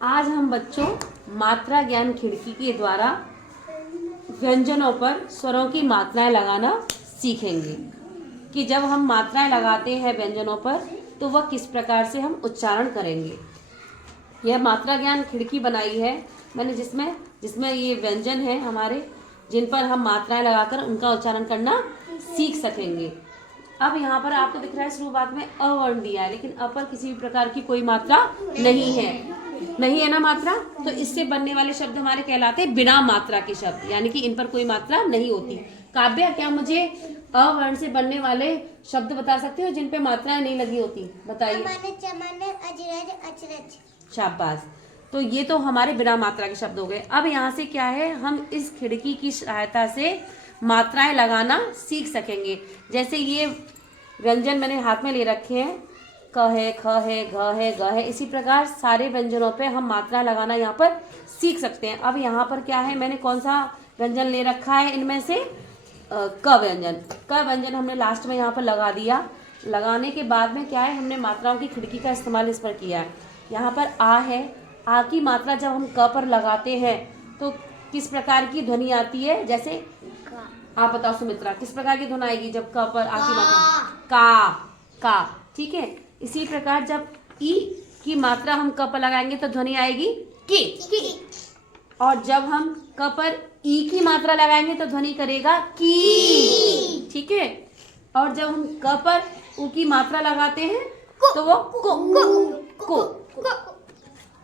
आज हम बच्चों मात्रा ज्ञान खिड़की के द्वारा व्यंजनों पर स्वरों की मात्राएं लगाना सीखेंगे कि जब हम मात्राएं लगाते हैं व्यंजनों पर तो वह किस प्रकार से हम उच्चारण करेंगे। यह मात्रा ज्ञान खिड़की बनाई है मैंने जिसमें ये व्यंजन है हमारे, जिन पर हम मात्राएं लगाकर उनका उच्चारण करना सीख सकेंगे। अब यहाँ पर आपको दिख रहा है शुरुआत में अ वर्ण दिया है, लेकिन अ पर किसी भी प्रकार की कोई मात्रा नहीं है ना मात्रा, तो इससे बनने वाले शब्द हमारे कहलाते हैं बिना मात्रा के शब्द, यानी कि इन पर कोई मात्रा नहीं होती। काव्या, क्या मुझे अ वर्ण से बनने वाले शब्द बता सकते हो जिन पे मात्राएं नहीं लगी होती? बताइए। शाबाश। तो ये तो हमारे बिना मात्रा के शब्द हो गए। अब यहाँ से क्या है, हम इस खिड़की की सहायता से मात्राएं लगाना सीख सकेंगे। जैसे ये व्यंजन मैंने हाथ में ले रखे हैं, क है, ख है, घ है, ग है, इसी प्रकार सारे व्यंजनों पे हम मात्रा लगाना यहाँ पर सीख सकते हैं। अब यहाँ पर क्या है, मैंने कौन सा व्यंजन ले रखा है इनमें से? क व्यंजन हमने लास्ट में यहाँ पर लगा दिया। लगाने के बाद में क्या है, हमने मात्राओं की खिड़की का इस्तेमाल इस पर किया है। यहाँ पर आ है, आ की मात्रा जब हम क पर लगाते हैं तो किस प्रकार की ध्वनि आती है? जैसे आप बताओ सुमित्रा, किस प्रकार की ध्वनि आएगी जब क पर आ की मात्रा? का। ठीक है, इसी प्रकार जब ई की मात्रा हम क पर लगाएंगे तो ध्वनि आएगी की। और जब हम क पर ई की मात्रा लगाएंगे तो ध्वनि करेगा की। ठीक है, और जब हम क पर उ की मात्रा लगाते हैं तो वो को।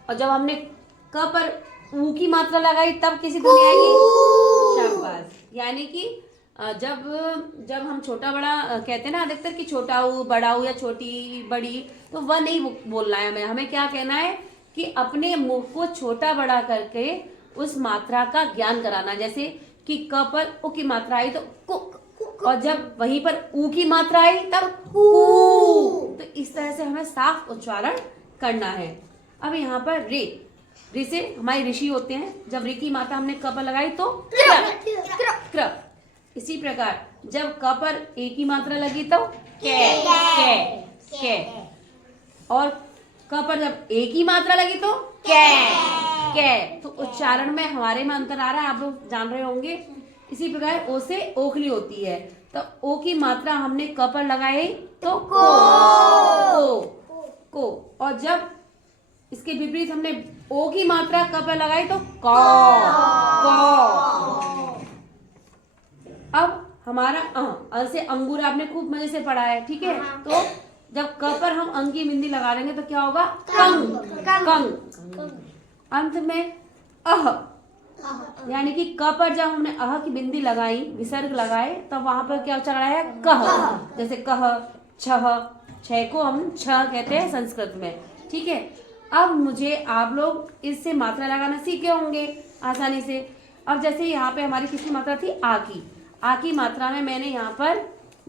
और जब हमने क पर ऊ की मात्रा लगाई तब कैसी ध्वनि आएगी? शाबाश। यानी कि जब हम छोटा बड़ा कहते हैं ना अधिकतर कि छोटा ऊ, बड़ा ऊ या छोटी बड़ी, तो वह नहीं बोलना है हमें क्या कहना है कि अपने मुंह को छोटा बड़ा करके उस मात्रा का ज्ञान कराना। जैसे कि क पर उ की मात्रा आई तो कु, और जब वहीं पर ऊ की मात्रा आई तब कू। तो इस तरह से हमें साफ उच्चारण करना है। अब यहाँ पर रे से हमारे ऋषि होते हैं, जब रे की मात्रा हमने क पर लगाई तो क्र। इसी प्रकार जब क पर ए की मात्रा लगी तो कै। और क पर जब ए की मात्रा लगी तो कै। तो उच्चारण में हमारे में अंतर आ रहा है, आप लोग जान रहे होंगे। इसी प्रकार ओ से ओखली होती है, तो ओ की मात्रा हमने क पर लगाई तो को। और जब इसके विपरीत हमने ओ की मात्रा क पर लगाई तो क। अब हमारा अ से अंगूर आपने खूब मजे से पढ़ा है, ठीक है। तो जब क पर हम अंग की बिंदी लगा देंगे तो क्या होगा? कंग। अंत में अह, यानी कि क पर जब हमने अह की बिंदी लगाई, विसर्ग लगाए, तब वहां पर क्या उच्चारण आया? कह। जैसे कह, छह को हम छ कहते हैं संस्कृत में, ठीक है। अब मुझे आप लोग इससे मात्रा लगाना सीखे होंगे आसानी से। अब जैसे यहाँ पे हमारी किसकी मात्रा थी? आ की मात्रा में मैंने यहाँ पर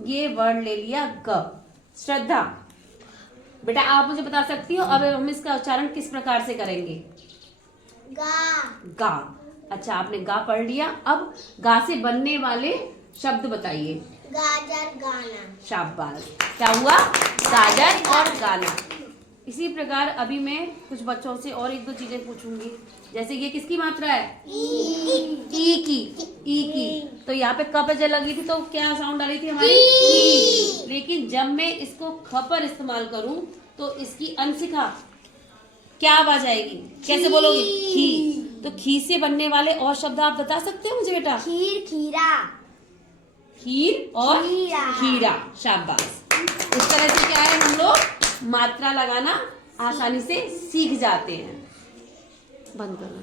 ये वर्ड ले लिया ग। श्रद्धा, बेटा आप मुझे बता सकती हो अब हम इसका उच्चारण किस प्रकार से करेंगे? गा। अच्छा, आपने गा पढ़ लिया। अब गा से बनने वाले शब्द बताइए। गाजर, गाना। शाबाश। क्या हुआ? गाजर और गाना। इसी प्रकार अभी मैं कुछ बच्चों से और एक दो चीजें पूछूंगी। जैसे ये किसकी मात्रा है? ई की। तो यहाँ पे क पे जब लगी थी तो क्या साउंड आ रही थी हमारी? ई। लेकिन जब मैं इसको ख पर इस्तेमाल करूं तो इसकी अंशिका क्या आवाज आएगी? कैसे बोलोगी? खी। तो खी से बनने वाले और शब्द आप बता सकते हो मुझे बेटा? खीर, खीरा। खीर और खीरा। शाबाश। इस तरह से क्या है, हम लोग मात्रा लगाना आसानी से सीख जाते हैं। बंद करना।